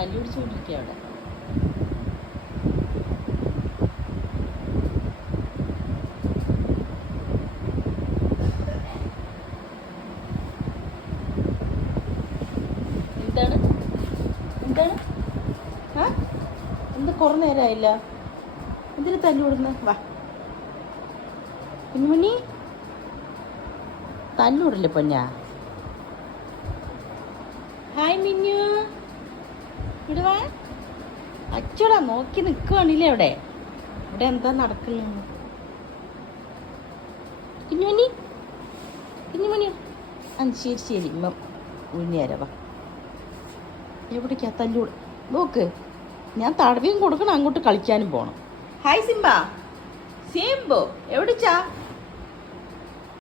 തല്ലി പിടിച്ചുകൊണ്ടിരിക്കുക അവിടെ. എന്താണ് എന്താണ് ആ എന്ത് കുറേ നേരമായില്ല, എന്തിനു തല്ലി വിടുന്ന? വാ കുഞ്ഞുമണി, തല്ലൂടല്ലേ പൊന്നാ. ഹായ് മിന്നു, ഇടുവാ. അച്ചോടാ നോക്കി നിൽക്കുവാണില്ലേ അവിടെ. ഇവിടെ എന്താ നടക്കുന്നു? കുഞ്ഞുമണി കുഞ്ഞുമണി, ശരി ശരി ഇമ്മ ഉഴിഞ്ഞേരവാ. എവിടേക്കാ തല്ലൂട്? നോക്ക്, ഞാൻ തടവിയും കൊടുക്കണം, അങ്ങോട്ട് കളിക്കാനും പോകണം. Hi Simba, Simbo എവിടെച്ചാ?